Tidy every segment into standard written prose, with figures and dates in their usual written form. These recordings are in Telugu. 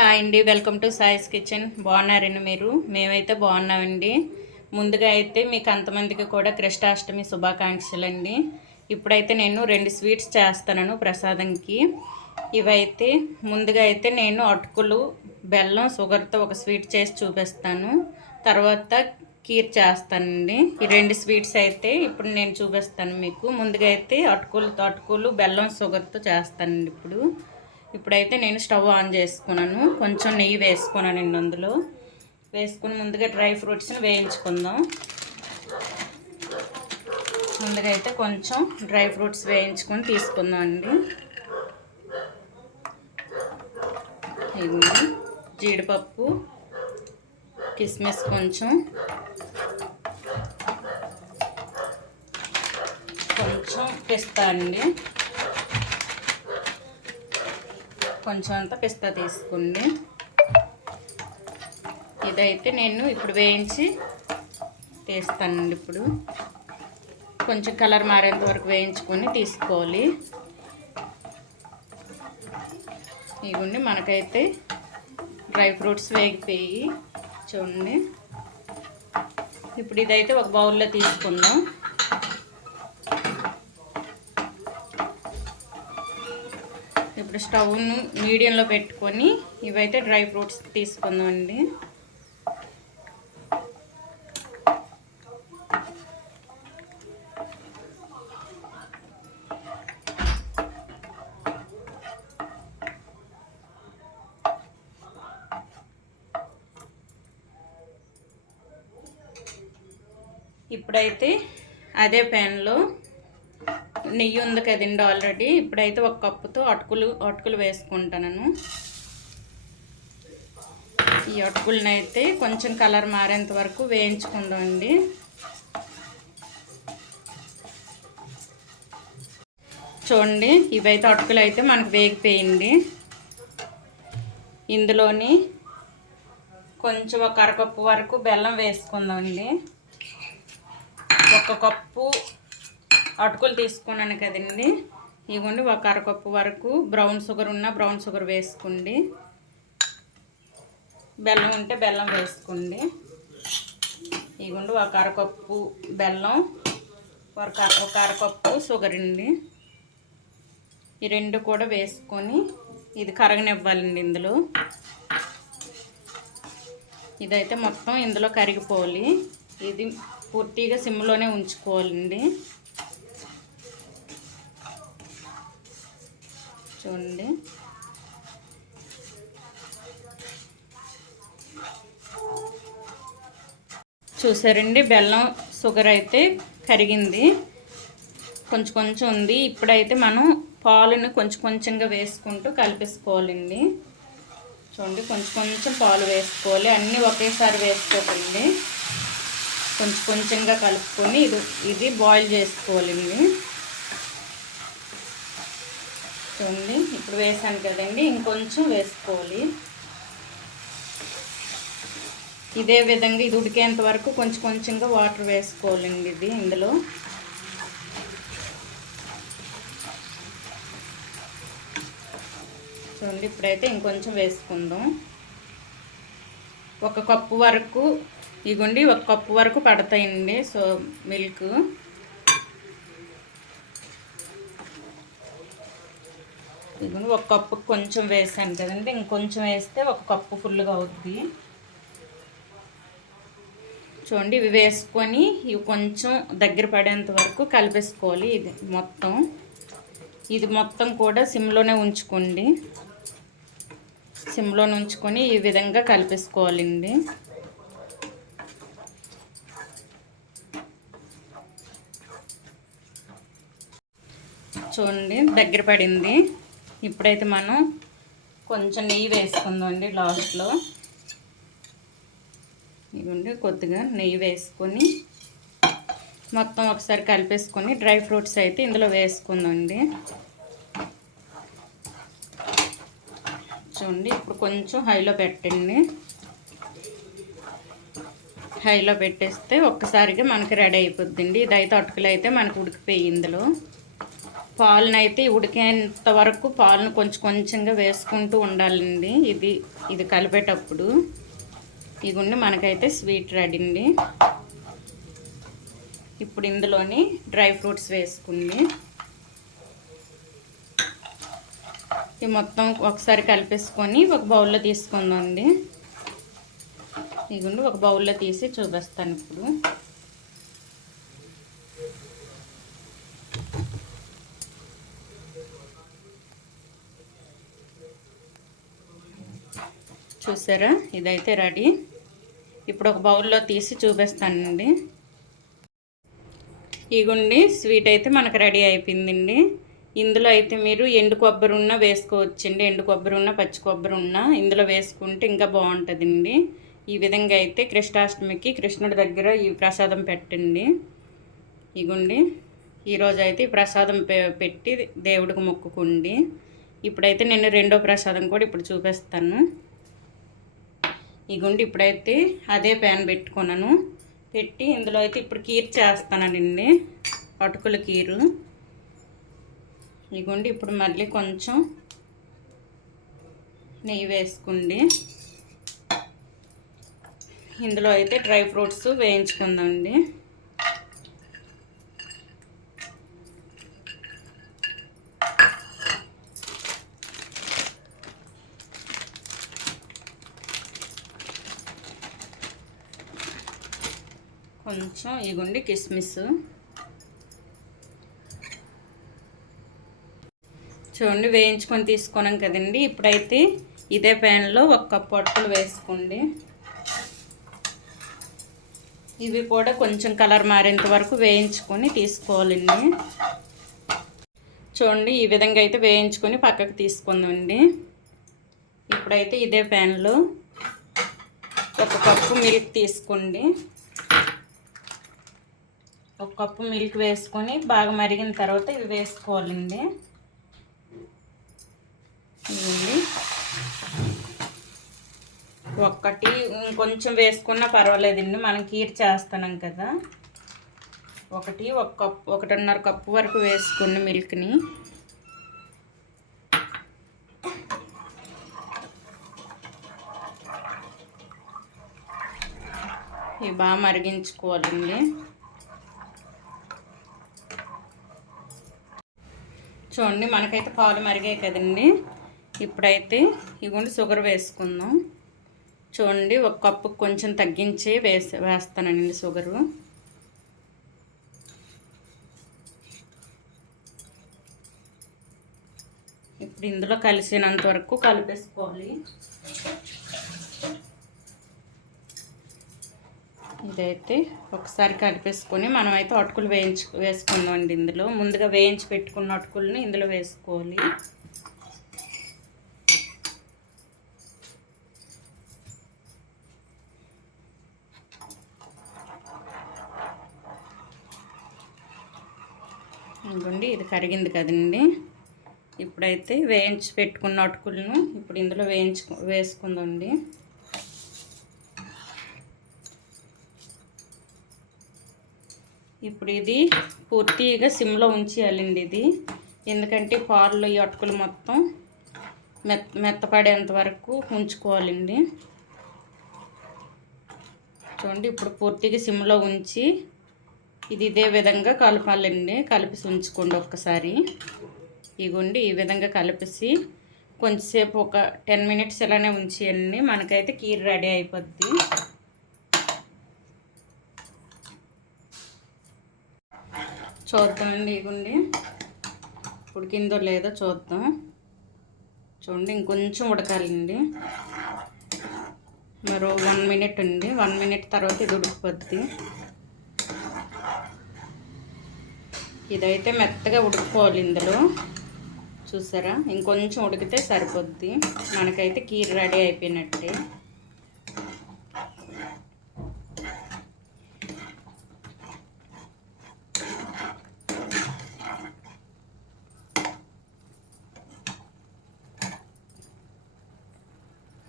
హాయ్ అండి, వెల్కమ్ టు సాయిస్ కిచెన్. బాగున్నారండి మీరు? మేమైతే బాగున్నామండి. ముందుగా అయితే మీకు అంతమందికి కూడా కృష్ణాష్టమి శుభాకాంక్షలు అండి. ఇప్పుడైతే నేను 2 స్వీట్స్ చేస్తాను ప్రసాదంకి. ఇవైతే ముందుగా అయితే నేను అటుకులు, బెల్లం, షుగర్తో ఒక స్వీట్ చేసి చూపిస్తాను. తర్వాత కీర్ చేస్తానండి. ఈ 2 స్వీట్స్ అయితే ఇప్పుడు నేను చూపిస్తాను మీకు. ముందుగా అయితే అటుకులు బెల్లం, షుగర్తో చేస్తానండి. ఇప్పుడైతే నేను స్టవ్ ఆన్ చేసుకున్నాను. కొంచెం నెయ్యి వేసుకున్నానండి. అందులో వేసుకుని ముందుగా డ్రై ఫ్రూట్స్ని వేయించుకుందాం. ముందుగా అయితే కొంచెం డ్రై ఫ్రూట్స్ వేయించుకొని తీసుకుందాం అండి. ఇవి జీడిపప్పు, కిస్మిస్, కొంచెం పిస్తా అండి. కొంచెం అంత పిస్తా తీసుకోండి. ఇదైతే నేను ఇప్పుడు వేయించి తీస్తానండి. ఇప్పుడు కొంచెం కలర్ మారేంత వరకు వేయించుకొని తీసుకోవాలి. ఇవ్వండి, మనకైతే డ్రై ఫ్రూట్స్ వేగిపోయి చూడండి. ఇప్పుడు ఇదైతే ఒక బౌల్లో తీసుకుందాం. ఇప్పుడు స్టవ్ను మీడియంలో పెట్టుకొని ఇవైతే డ్రై ఫ్రూట్స్ తీసుకుందాం అండి. ఇప్పుడైతే అదే ప్యాన్లో నెయ్యి ఉంది కదండి ఆల్రెడీ. ఇప్పుడైతే ఒక కప్పుతో అటుకులు వేసుకుంటాను. ఈ అటుకులను అయితే కొంచెం కలర్ మారేంత వరకు వేయించుకుందామండి. చూడండి, ఇవైతే అటుకులు అయితే మనకు వేగిపోయింది. ఇందులోని కొంచెం ఒక అరకప్పు వరకు బెల్లం వేసుకుందామండి. 1 కప్పు అటుకులు తీసుకున్నాను కదండి. ఇవ్వండి, 1 అరకప్పు వరకు బ్రౌన్ షుగర్ వేసుకోండి. బెల్లం ఉంటే బెల్లం వేసుకోండి. ఇవ్వండి, 1 అరకప్పు బెల్లం, 1 అరకప్పు షుగర్ అండి. ఈ 2 కూడా వేసుకొని ఇది కరగనివ్వాలండి. ఇందులో ఇదైతే మొత్తం ఇందులో కరిగిపోవాలి. ఇది పూర్తిగా సిమ్లోనే ఉంచుకోవాలండి. చూడండి, చూసారండి, బెల్లం షుగర్ అయితే కరిగింది. కొంచెం ఉంది. ఇప్పుడైతే మనం పాలుని కొంచెంగా వేసుకుంటూ కలిపేసుకోవాలండి. చూడండి, కొంచెం పాలు వేసుకోవాలి. అన్నీ ఒకేసారి వేసుకోకండి. కొంచెంగా కలుపుకొని ఇది బాయిల్ చేసుకోవాలండి. చూడండి, ఇప్పుడు వేసాను కదండి, ఇంకొంచెం వేసుకోవాలి. ఇదే విధంగా ఇది ఉడికేంత వరకు కొంచెంగా వాటర్ వేసుకోవాలండి. ఇందులో చూడండి, ఇప్పుడైతే ఇంకొంచెం వేసుకుందాం. 1 కప్పు వరకు ఇగోండి, 1 కప్పు వరకు పడతాయండి మిల్క్. ఇదిగోండి, 1 కప్పు కొంచెం వేసాను కదండి. ఇంకొంచెం వేస్తే 1 కప్పు ఫుల్గా అవుద్ది. చూడండి, ఇవి వేసుకొని ఇవి కొంచెం దగ్గర పడేంత వరకు కలిపేసుకోవాలి. ఇది మొత్తం కూడా సిమ్లోనే ఉంచుకోండి. సిమ్లోనే ఉంచుకొని ఈ విధంగా కలిపేసుకోవాలండి. చూడండి, దగ్గర పడింది. ఇప్పుడైతే మనం కొంచెం నెయ్యి వేసుకుందామండి లాస్ట్లో. ఇదిగోండి, కొద్దిగా నెయ్యి వేసుకొని మొత్తం ఒకసారి కలిపేసుకొని డ్రై ఫ్రూట్స్ అయితే ఇందులో వేసుకుందామండి. చూడండి, ఇప్పుడు కొంచెం హైలో పెట్టండి. హైలో పెట్టేస్తే ఒక్కసారిగా మనకి రెడీ అయిపోద్దండి. ఇదైతే అటుకులు అయితే మనకు ఉడికిపోయి ఇందులో పాలను అయితే ఉడికేంత వరకు పాలను కొంచెం కొంచెంగా వేసుకుంటూ ఉండాలండి. ఇది కలిపేటప్పుడు ఇగుండి మనకైతే స్వీట్ రెడీ అండి. ఇప్పుడు ఇందులోని డ్రై ఫ్రూట్స్ వేసుకుంది. ఇది మొత్తం ఒకసారి కలిపేసుకొని ఒక బౌల్లో తీసుకుందామండి. ఇగుండి ఒక బౌల్లో తీసి చూపిస్తాను ఇప్పుడు. చూసారా, ఇదైతే రెడీ. ఇప్పుడు ఒక బౌల్లో తీసి చూపిస్తానండి. ఇగుండి స్వీట్ అయితే మనకు రెడీ అయిపోయిందండి. ఇందులో అయితే మీరు ఎండు కొబ్బరి ఉన్న వేసుకోవచ్చండి. ఎండు కొబ్బరి ఉన్న పచ్చి కొబ్బరి ఉన్న ఇందులో వేసుకుంటే ఇంకా బాగుంటుందండి. ఈ విధంగా అయితే కృష్ణాష్టమికి కృష్ణుడి దగ్గర ఈ ప్రసాదం పెట్టండి. ఇగుండి ఈరోజు అయితే ఈ ప్రసాదం పెట్టి దేవుడికి మొక్కుకోండి. ఇప్పుడైతే నేను రెండో ప్రసాదం కూడా ఇప్పుడు చూపిస్తాను. ఇగుండి ఇప్పుడైతే అదే ప్యాన్ పెట్టుకున్నాను. పెట్టి ఇందులో అయితే ఇప్పుడు కీర్ చేస్తానండి, అటుకుల కీరు. ఇగుండి ఇప్పుడు మళ్ళీ కొంచెం నెయ్యి వేసుకోండి. ఇందులో అయితే డ్రై ఫ్రూట్స్ వేయించుకుందామండి. కొంచెం ఇగుండి కిస్మిస్ చూడండి వేయించుకొని తీసుకున్నాం కదండి. ఇప్పుడైతే ఇదే ప్యాన్లో 1 కప్పు అటుకులు వేసుకోండి. ఇవి కూడా కొంచెం కలర్ మారేంత వరకు వేయించుకొని తీసుకోవాలండి. చూడండి ఈ విధంగా అయితే వేయించుకొని పక్కకు తీసుకుందామండి. ఇప్పుడైతే ఇదే ప్యాన్లో 1 కప్పు మిల్క్ తీసుకోండి. 1 కప్పు మిల్క్ వేసుకొని బాగా మరిగిన తర్వాత ఇవి వేసుకోవాలండి. ఇవ్వండి, ఒక్కటి ఇంకొంచెం వేసుకున్నా పర్వాలేదండి, మనం కీర్ చేస్తున్నాం కదా. 1 కప్పు 1.5 కప్పు వరకు వేసుకున్న మిల్క్ని ఇవి బాగా మరిగించుకోవాలండి. చూడండి మనకైతే పాలు మరిగాయి కదండి. ఇప్పుడైతే ఇగుండి షుగర్ వేసుకుందాం. చూడండి 1 కప్పు కొంచెం తగ్గించి వేస్తానండి షుగరు. ఇప్పుడు ఇందులో కలిసినంత వరకు కలిపేసుకోవాలి. ఇదైతే ఒకసారి కలిపేసుకొని మనమైతే అటుకులు వేసుకుందాం అండి. ఇందులో ముందుగా వేయించి పెట్టుకున్న అటుకుల్ని ఇందులో వేసుకోవాలి. ఇదిగోండి ఇది కరిగింది కదండి. ఇప్పుడైతే వేయించి పెట్టుకున్న అటుకులను ఇప్పుడు ఇందులో వేసుకుందామండి. ఇప్పుడు ఇది పూర్తిగా సిమ్లో ఉంచేయాలండి ఇది, ఎందుకంటే పాలు ఈ అటుకులు మొత్తం మెత్తపడేంత వరకు ఉంచుకోవాలండి. చూడండి ఇప్పుడు పూర్తిగా సిమ్లో ఉంచి ఇది ఇదే విధంగా కలపాలండి. కలిపి ఉంచుకోండి ఒక్కసారి. ఇగోండి ఈ విధంగా కలిపేసి కొంచెంసేపు ఒక 10 మినిట్స్ ఇలానే ఉంచేయండి. మనకైతే కీర్ రెడీ అయిపోద్ది. చూద్దామండి. ఇగుండి ఉడికిందో లేదో చూద్దాం. చూడండి ఇంకొంచెం ఉడకాలండి. మరో 1 మినిట్ అండి. 1 మినిట్ తర్వాత ఇది ఉడికిపోద్ది. ఇదైతే మెత్తగా ఉడికిపోవాలి ఇందులో. చూసారా, ఇంకొంచెం ఉడికితే సరిపోద్ది. మనకైతే కీర్ రెడీ అయిపోయినట్టే.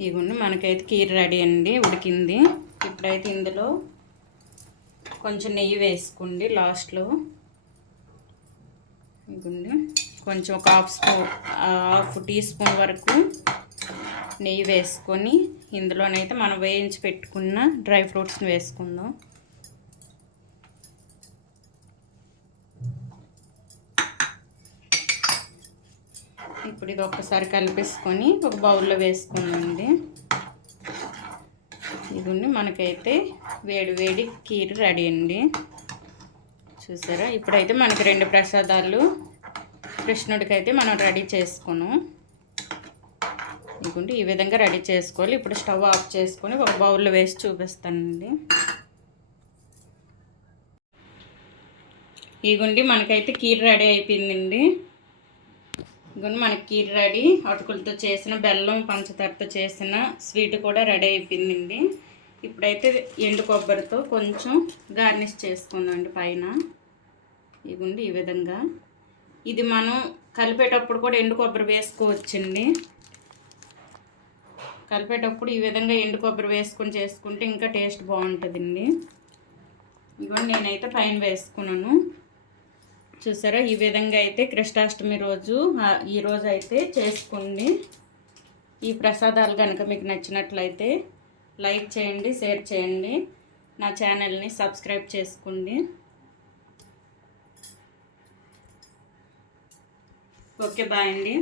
ఇవన్నీ మనకైతే కీర్ రెడీ అండి, ఉడికింది. ఇప్పుడైతే ఇందులో కొంచెం నెయ్యి వేసుకోండి లాస్ట్లో. ఇదిగోండి కొంచెం ఒక హాఫ్ టీ స్పూన్ వరకు నెయ్యి వేసుకొని ఇందులోనైతే మనం వేయించి పెట్టుకున్న డ్రై ఫ్రూట్స్ని వేసుకుందాం. ఇప్పుడు ఇది ఒక్కసారి కలిపేసుకొని ఒక బౌల్లో వేసుకుందండి. ఇదిగోండి మనకైతే వేడి వేడి కీర్ రెడీ అండి. చూసారా, ఇప్పుడైతే మనకి 2 ప్రసాదాలు కృష్ణుడికి అయితే మనం రెడీ చేసుకున్నాం. ఇదిగోండి ఈ విధంగా రెడీ చేసుకోవాలి. ఇప్పుడు స్టవ్ ఆఫ్ చేసుకొని ఒక బౌల్లో వేసి చూపిస్తానండి. ఇదిగోండి మనకైతే కీర్ రెడీ అయిపోయిందండి. ఇదిగోండి మనకి కీర్ రెడీ. అటుకులతో చేసిన బెల్లం పంచదారతో చేసిన స్వీట్ కూడా రెడీ అయిపోయిందండి. ఇప్పుడైతే ఎండు కొబ్బరితో కొంచెం గార్నిష్ చేసుకుందామండి పైన. ఇదిగోండి ఈ విధంగా. ఇది మనం కలిపేటప్పుడు కూడా ఎండు కొబ్బరి వేసుకోవచ్చండి. కలిపేటప్పుడు ఈ విధంగా ఎండు కొబ్బరి వేసుకొని చేసుకుంటే ఇంకా టేస్ట్ బాగుంటుందండి. ఇదిగోండి నేనైతే పైన వేసుకున్నాను. చూసారా, ఈ విధంగా అయితే కృష్ణాష్టమి రోజు ఈరోజు అయితే చేసుకోండి. ఈ ప్రసాదాలు కనుక మీకు నచ్చినట్లయితే లైక్ చేయండి, షేర్ చేయండి, నా ఛానల్ని సబ్స్క్రైబ్ చేసుకోండి. ఓకే, బాయ్ అండి.